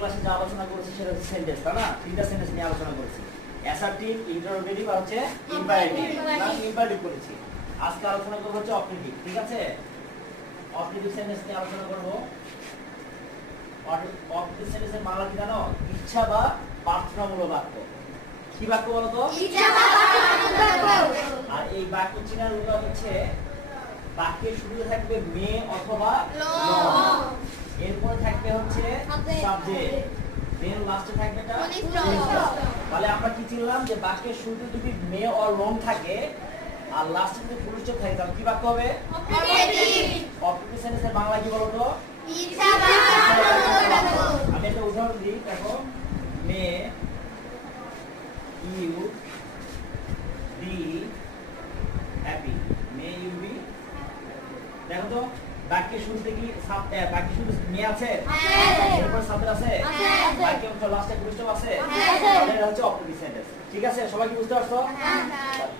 ক্লাসে যা আলোচনা করেছি সেটা হচ্ছে সেন্টেন্স, তাই না? তিনটা সেন্টেন্স নিয়ে আলোচনা করেছি, অ্যাসার্টিভ, ইন্টারোগেটিভ আর হচ্ছে ইম্পারেটিভ। ইম্পারেটিভ করেছি। আজকে আলোচনা করব হচ্ছে অপারেটিভ, ঠিক আছে? অপারেটিভ সেন্টেন্স নিয়ে আলোচনা করব। অপারেটিভ সেন্টেন্সের বাংলা কি জানো? ইচ্ছা বা প্রার্থনামূলক বাক্য। কি বাক্য বলো তো? ইচ্ছা বা প্রার্থনামূলক বাক্য। আর এই বাক্য চিহ্নগুলো হচ্ছে বাক্যের শুরুতে থাকবে মে অথবা ল, এরপর থাকবে হচ্ছে সাবজেক্ট, দেন লাস্টে থাকবে টা কনিষ্ঠ। তাহলে আমরা কি চিনলাম যে বাক্যের শুরুতে যদি মে অর লং থাকে আর লাস্টে যদি ফুল স্টপ থাকে তাহলে কি বাক্য হবে? অপারেটিভ। অপারেটিভ সেন্টেন্সের বাংলা কি বলো তো? ইচ্ছা বা প্রার্থনামূলক বাক্য। আমি একটা উদাহরণ দিই, দেখো, may you be happy, may you be. দেখো তো বাক্যের শুরুতে কি বাক্যের শুরুতে মে আছে? এরপর সাবজেক্ট আছে? বাক্যের লাস্টে ফুল স্টপ আছে? তাহলে এটা হচ্ছে অপারেটিভ সেন্টেন্স। ঠিক আছে, সবাই কি বুঝতে পারছো? হ্যাঁ স্যার।